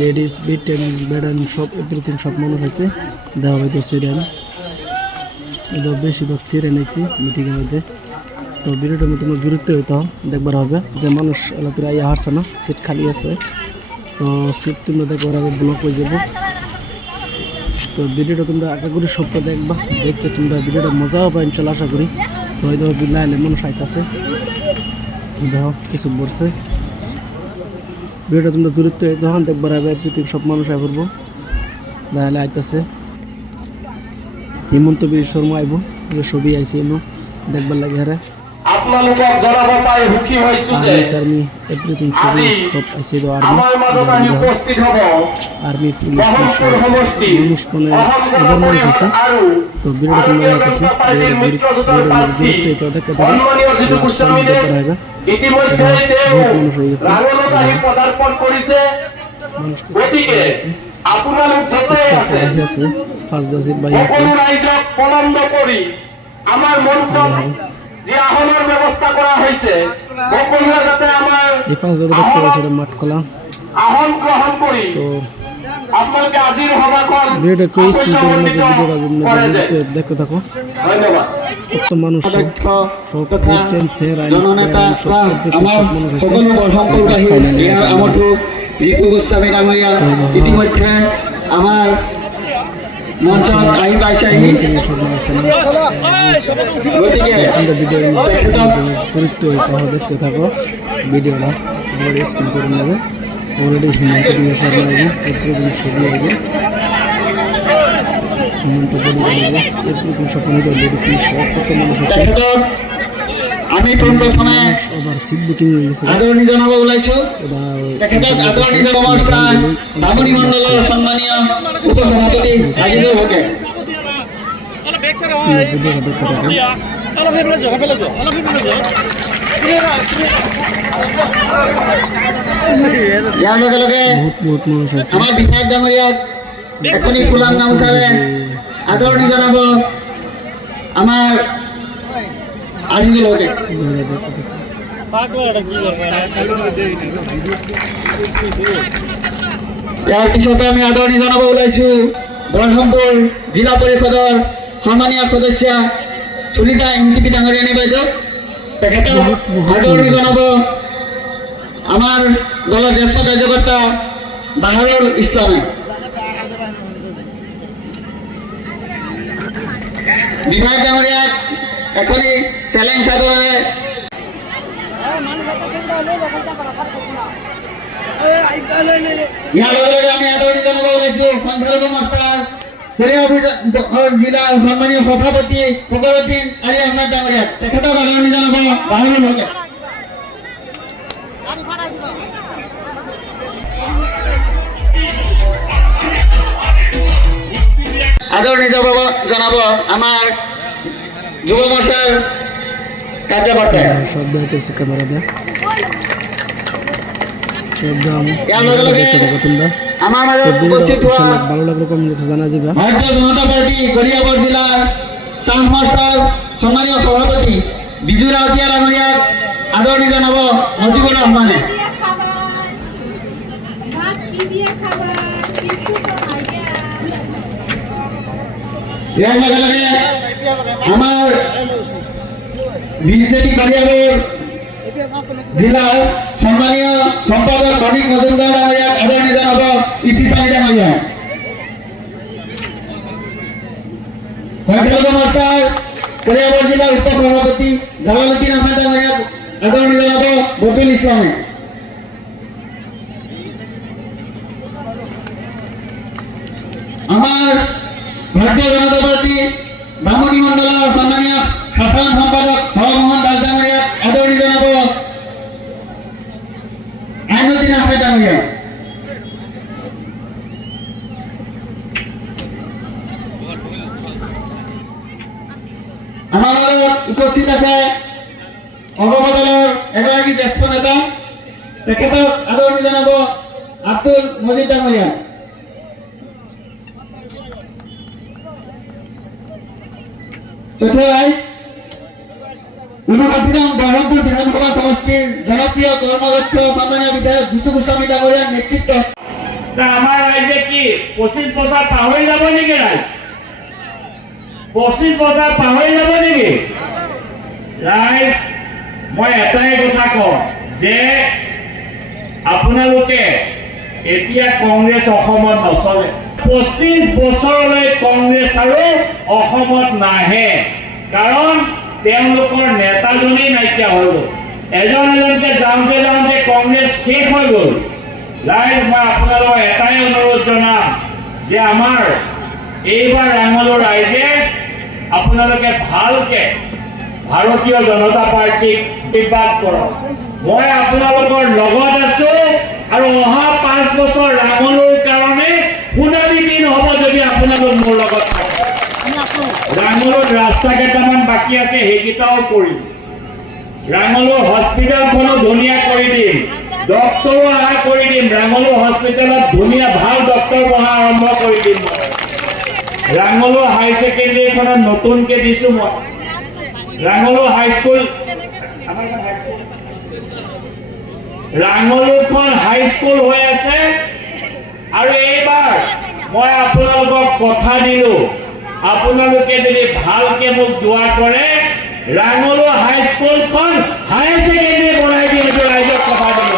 Ladies bit and বেডান সব everything সব মানুষ আছে দেওয়া হয়তো সিরিয়ান এটা বেশিরভাগ সিরিয়ান আছে মিটিংয়ের মধ্যে তো ভিডিওটা তোমার বিরক্ত হইতে দেখবার হবে যে মানুষ এলাকায় আইয়া হারছে না সিট খালি আছে তো সিট তোমরা দেখবার হবে ব্লক হয়ে যাবো তো ভিডিওটা তোমরা আশা করি সবটা দেখবা দেখতে তোমরা ভিডিওটা মজাও পাই ইনশাল্লাহ আশা করি তো হয়তো বিল্লাহ মানুষ আইতাছে দেখো কিছু বলছে ভিডিওটা তোমরা দূরত্ব তখন দেখবার হবে পৃথিবীর সব মানুষ আই করবো তাহলে আইতাছে হিমন্ত বিশ্ব শর্মা আইব ছবি আইসি এমন দেখবার লাগে হারে আপনালোকক জনাব পাই হুকি হইছো যে আর্মি এভরিথিং ছবি সব আইসি তো আর্মি উপস্থিত হব আর্মি পুলিশ মানুষ মানে এবার মানুষ আছে তো ভিডিওটা তোমরা দেখাচ্ছি ভিডিওটা দেখতে থাকো দেখবার হবে ইতিমধ্যে বহুত মানুষ হয়ে গেছে পদার্পণ করেছে মানুষ কিছু আছে আপনালোক থেকে আছে 5-10 ভাই আছে পছন্দ করি আমার মঞ্চ যে আহ্বানের ব্যবস্থা করা হয়েছে সকলরা যাতে আমার এই 5 দেখতে পাচ্ছি মাঠ খোলা আহ্বান গ্রহণ করি তো আপনাকে আজির হবা কোন ভিডিওটা কই স্কিপ করে না ভিডিওটা দেখতে থাকো ধন্যবাদ কত মানুষ সব দেখতেন স্যার জননেতা আমার সকল সম্পর্কবাহী ইয়ার আমঠু রিপু গোস্বামী ডাঙরিয়া ইতিমধ্যে আমার মঞ্চ আই পাইছাহি গতিকে দেখতে থাকো ভিডিওটা স্কিপ করে নেবে অলরেডি হিমন্ত বিশ্ব শর্মা আইবে এপ্রিল ছবি আইবে হিমন্ত বলি আইবে এপ্রিল স্বপ্ন অলরেডি সব কত মানুষ আছে আমি প্রথমে আবার সিট বুকিং হয়ে গেছে আদরণীয় জনাব বলাইছো আদরণীয় জনাব স্যার বামুনি মণ্ডলের সম্মানীয় উপসভাপতি আজিজুল হক ইয়াৰ লগে লগে আমাৰ বিধায়ক ডাঙৰীয়াক এখনি গোলাম গামোচাৰে আদৰণি জনাব আমাৰ আজিজুল হকে ইয়াৰ পিছতে আমি আদৰণি জনাব ওলাইছো বৰহমপুৰ জিলা পৰিষদৰ সম্মানীয় সদস্য সুনিতা এমপি ডাঙৰীয়ানী বাইদেউ তেখেতক আদৰণি জনাব আমার দলের জ্যেষ্ঠ কার্যকর্তা বাহারুল ইসলামে বিধায়ক ডাঙরিয়া এখনই চ্যালেঞ্জ আদরে ইয়ার লগে আমি আদরণী জানাবো বলেছি পঞ্চায়েত কর্মচার জেলা সম্মানীয় সভাপতি ফখরুদ্দিন আলী আহমেদ ডাঙরিয়া তেখেতক আদৰণি জানাবো বাহারুল হকে আদৰণি জনাব আমার যুব মোর্চার কার্যকর্তা শব্দ হইতেছে ক্যামেরা দিয়ে আমার মাঝে উপস্থিত হওয়া ভালো লাগলো কমেন্ট জানা দিবা ভারতীয় জনতা পার্টি গড়িয়াবর জেলার শাহ মোর্চার সম্মানীয় সভাপতি বিজু রাউতিয়া ডাঙরিয়া আদৰণি জনাব মজিবুর রহমানে ইয়াৰ লগে লগে আমাৰ বিজেপি গড়িয়াবর জেলার সম্মানীয় সম্পাদক মানিক মজুমদার ডাঙরিয়াক আদৰণি জনাব ইতিচানী ডাঙরিয়া ভারতীয় মোর্চার গড়িয়াবর জেলার উপ সভাপতি জালালউদ্দিন আহমেদ ডাঙরিয়াক আদৰণি জনাব বকুল ইসলামে আমার ভারতীয় জনতা পার্টি বামুনি মণ্ডলের সম্মানীয় সাধারণ সম্পাদক হরমোহন দাস ডাঙরিয়াক আদৰণি জনাব আইনুদ্দিন আহমেদ ডাঙরিয়া আমার লগত উপস্থিত আছে অংগবদলের এগৰাকী জ্যেষ্ঠ নেতা তেখেতক আদৰণি জনাব আব্দুল মজিদ ডাঙরিয়া চতুর্থ ভাই নং বহরমপুর বিধানসভা সমষ্টির জনপ্রিয় কর্মদক্ষ সম্মানীয় বিধায়ক জিতু গোস্বামী ডাঙৰীয়াৰ নেতৃত্বত আমাৰ ৰাইজে কি 25 বছৰ পাহৰি যাব নেকি? ৰাইজ 25 বছৰ পাহৰি যাব নেকি? ৰাইজ মই এটাই কথা কওঁ যে আপোনালোকে এতিয়া কংগ্ৰেছ অসমত নচলে। 25 বছৰলৈ কংগ্ৰেছ আৰু অসমত নাহে, কাৰণ তেওঁলোকৰ নেতাজনেই নাইকিয়া হৈ গ'ল। এজন এজনকে যাওঁতে যাওঁতে কংগ্ৰেছ শেষ হৈ গ'ল। ৰাইজ মই আপোনালোকক এটাই অনুৰোধ জনাম যে আমাৰ এইবাৰ ৰাঙলু ৰাইজে আপোনালোকে ভালকে ভাৰতীয় জনতা পাৰ্টিক আশীৰ্বাদ কৰক। মই আপোনালোকৰ লগত আছো আৰু অহা 5 বছৰ ৰাঙলুৰ কাৰণে সোণালী দিন হ'ব যদি আপোনালোক মোৰ লগত থাকে। ৰাঙলুত ৰাস্তা কেইটামান বাকী আছে, সেইকেইটাও কৰিম। ৰাঙলু হস্পিটেলখনো ধুনীয়া কৰি দিম, ডক্টৰো অহা কৰি দিম। ৰাঙলু হস্পিটেলত ধুনীয়া ভাল ডক্টৰ বহা আৰম্ভ কৰি দিম। ৰাঙলু হাই ছেকেণ্ডেৰীখনত নতুনকে দিছো মই। ৰাঙলু হাইস্কুল ৰাঙলুখন হাইস্কুল হৈ আছে আৰু এইবাৰ মই আপোনালোকক কথা দিলো, আপোনালোকে যদি ভালকে মোক দোৱা কৰে ৰাঙলু হাইস্কুলখন হাই ছেকেণ্ডেৰী বনাই দিম। এইটো ৰাইজক কথা দিম।